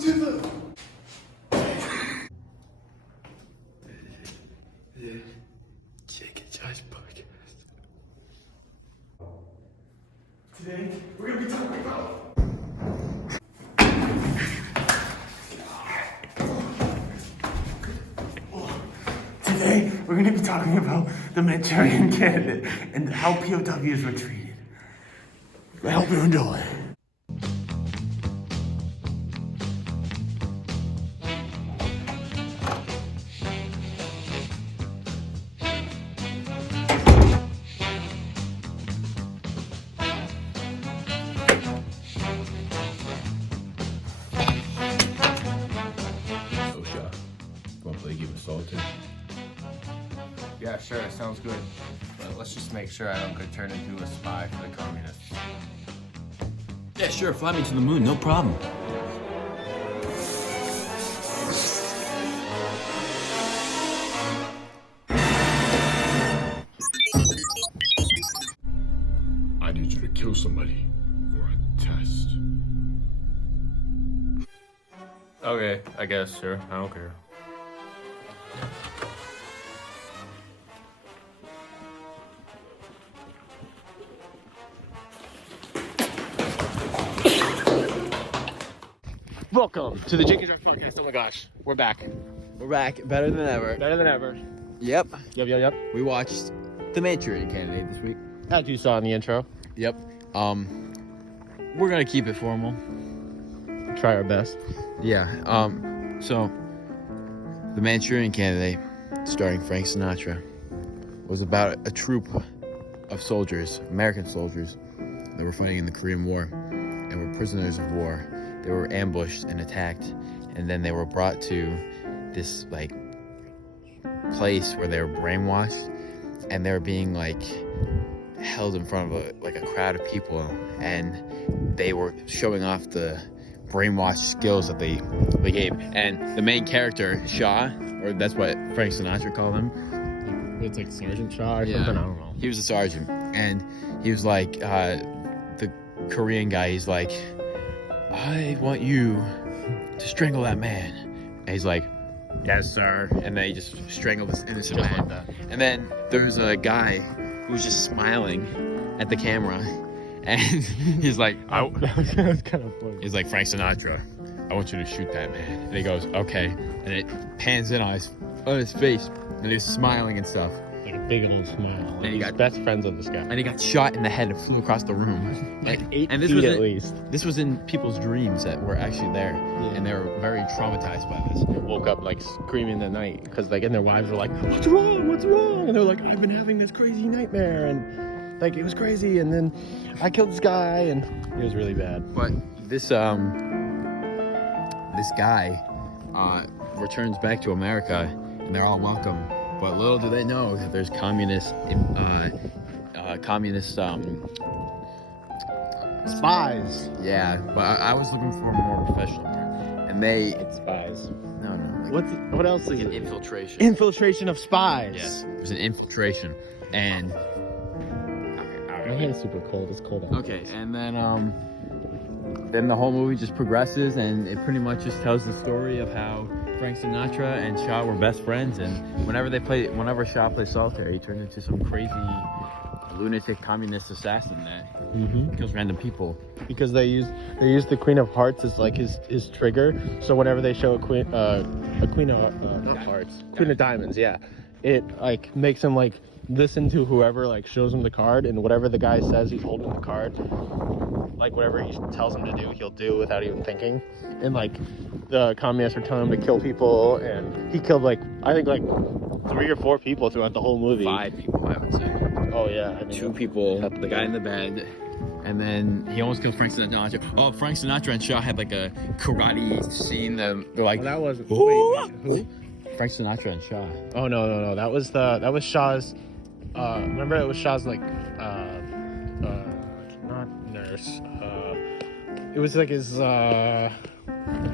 to the Jake and Josh podcast. Today we're gonna be talking about Today we're gonna be talking about the Manchurian Candidate and how POWs were treated. I hope you enjoy. Yeah, sure, sounds good. But let's just make sure I don't get turned into a spy for the communists. Yeah, sure, fly me to the moon, no problem. I need you to kill somebody for a test. Okay, I guess, sure, I don't care. Welcome to the Jake and Josh podcast. Oh my gosh, we're back. We're back, better than ever. Better than ever. Yep. Yep. We watched The Manchurian Candidate this week. As you saw in the intro. Yep. We're gonna keep it formal. Try our best. Yeah. So, The Manchurian Candidate, starring Frank Sinatra, was about a troop of soldiers, American soldiers, that were fighting in the Korean War and were prisoners of war. They were ambushed and attacked, and then they were brought to this like place where they were brainwashed, and they were being like held in front of a crowd of people, and they were showing off the brainwashed skills that they gave. And the main character, Shaw, or that's what Frank Sinatra called him. It's like Sergeant Shaw or something, I don't know. He was a sergeant, and he was like the Korean guy. He's like, I want you to strangle that man. And he's like, yes, sir. And then he just strangled this innocent man. Like that. And then there's a guy who was just smiling at the camera. And he's like, That's kind of funny. he's like, Frank Sinatra, I want you to shoot that man. And he goes, okay. And it pans in on his face. And he's smiling and stuff. Like a big old smile. And he He's got best friends with this guy. And he got shot in the head and flew across the room. Like And- 8 and this feet was at in- least. This was in people's dreams that were actually there, Yeah. and they were very traumatized by this. Woke up like screaming in the night because like, and their wives were like, what's wrong? And they're like, I've been having this crazy nightmare, and like it was crazy, and then I killed this guy, and it was really bad. But this guy returns back to America, and they're all welcome. But little do they know that there's communist Spies. Yeah, but I was looking for a more professional word, and they It's spies. no, What else like is an it? infiltration. Infiltration of spies. Yes, it was an infiltration, and My hand's super cold. It's cold out. okay, and then the whole movie just progresses, and it pretty much just tells the story of how Frank Sinatra and Shaw were best friends, and whenever Shaw plays solitaire, he turns into some crazy lunatic communist assassin that kills random people. Because they use the Queen of Hearts as like his trigger. So whenever they show a Queen of not Hearts, Queen of Diamonds, yeah, it like makes him like listen to whoever like shows him the card, and whatever the guy says he's holding the card, like whatever he tells him to do, he'll do without even thinking. And like the communists are telling him to kill people, and he killed like I think like 3 or 4 people throughout the whole movie. 5 people, I would say. Oh yeah, I mean, 2 people, the guy in the bed, and then he almost killed Frank Sinatra. Oh, Frank Sinatra and Shaw had like a karate scene. They're like, Oh, that wasn't. "Ooh!" Wait, who? Frank Sinatra and Shaw. Oh no, that was Shaw's. Remember it was Shaw's like not nurse. It was like his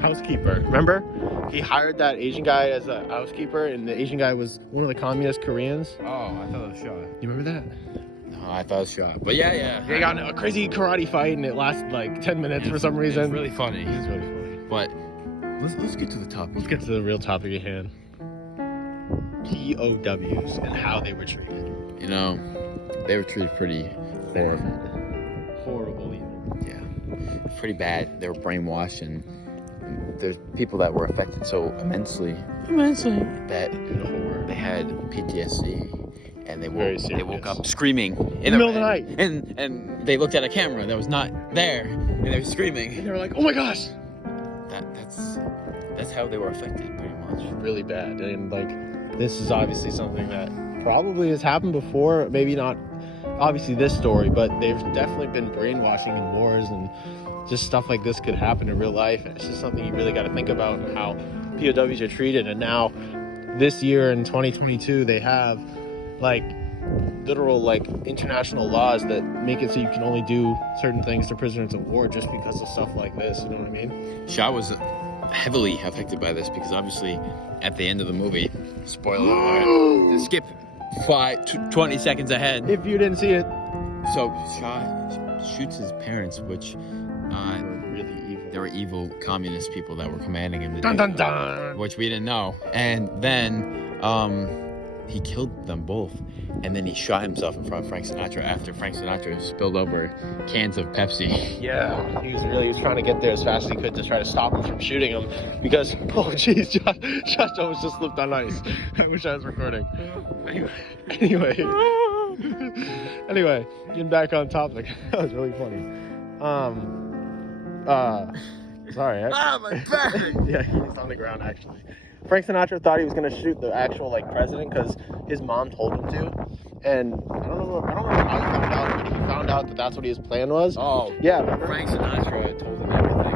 housekeeper. Remember? He hired that Asian guy as a housekeeper, and the Asian guy was one of the communist Koreans. Oh, I thought it was Shaw. You remember that? No, I thought it was Shaw. But yeah. They got in a crazy karate fight, and it lasted like 10 minutes for some reason. It's really funny. It's really funny. But let's get to the topic. Let's get to the real topic at hand. POWs and how they were treated. You know, they were treated pretty Horrible even. yeah, pretty bad. They were brainwashed, and there's people that were affected so immensely that they had PTSD, and they woke up screaming in the middle of the night, and they looked at a camera that was not there, and they were screaming. and they were like, "Oh my gosh!" That's how they were affected, pretty much. Really bad, and like this is obviously something that probably has happened before. Maybe not, obviously this story, but they've definitely been brainwashing in wars, and just stuff like this could happen in real life. And it's just something you really got to think about, and how POWs are treated. And now, this year in 2022, they have like literal like international laws that make it so you can only do certain things to prisoners of war just because of stuff like this. You know what I mean? Shah was heavily affected by this because obviously at the end of the movie, spoiler alert, skip 20 seconds ahead. If you didn't see it, So Shah shoots his parents, which really evil. they were evil communist people that were commanding him to Dun do, dun dun. which we didn't know. And then he killed them both, and then he shot himself in front of Frank Sinatra after Frank Sinatra spilled over cans of Pepsi. Yeah, he was trying to get there as fast as he could to try to stop him from shooting him because, oh jeez, Josh almost just slipped on ice. I wish I was recording. Anyway, getting back on topic. That was really funny. Sorry. My back! Yeah, he's on the ground actually. Frank Sinatra thought he was gonna shoot the actual like president because his mom told him to, and I don't know how he found out, but he found out that that's what his plan was. Oh, Yeah, remember? Frank Sinatra told him everything.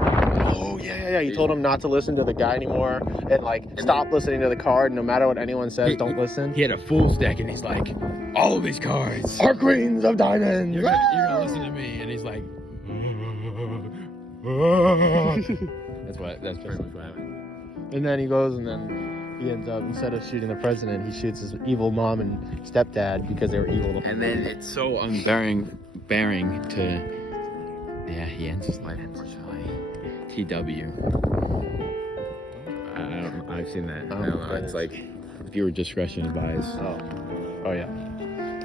Oh yeah. He told him not to listen to the guy anymore, and like stop listening to the card. No matter what anyone says, don't listen. He had a fool's deck, and he's like, all of these cards Our queens of diamonds. You're gonna listen to me, and he's like, that's pretty much what happened. And then he goes, and then he ends up, instead of shooting the president, he shoots his evil mom and stepdad because they were evil. And then it's so bearing to, yeah, he ends his life unfortunately. TW. I've seen that. I don't know. It's like viewer discretion advised. Oh yeah.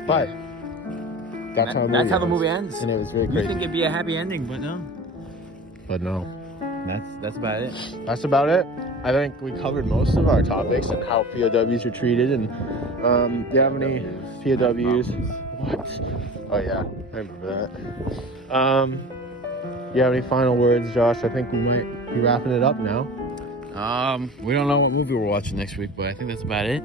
But that's how the movie ends. And it was very You crazy. think it'd be a happy ending, but no. But no. That's about it. That's about it. I think we covered most of our topics and how POWs are treated. And do you have any POWs? What? Oh yeah, I remember that. Do you have any final words, Josh? I think we might be wrapping it up now. We don't know what movie we're watching next week, but I think that's about it.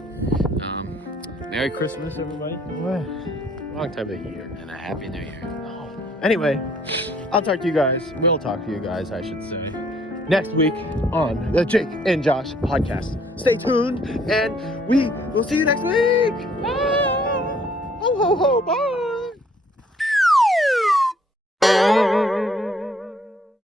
Merry Christmas, everybody, Wrong time of year. and a Happy New Year. Anyway, I'll talk to you guys. We'll talk to you guys, I should say, next week on the Jake and Josh podcast. Stay tuned, and we will see you next week. Bye. Ho, ho, ho. Bye.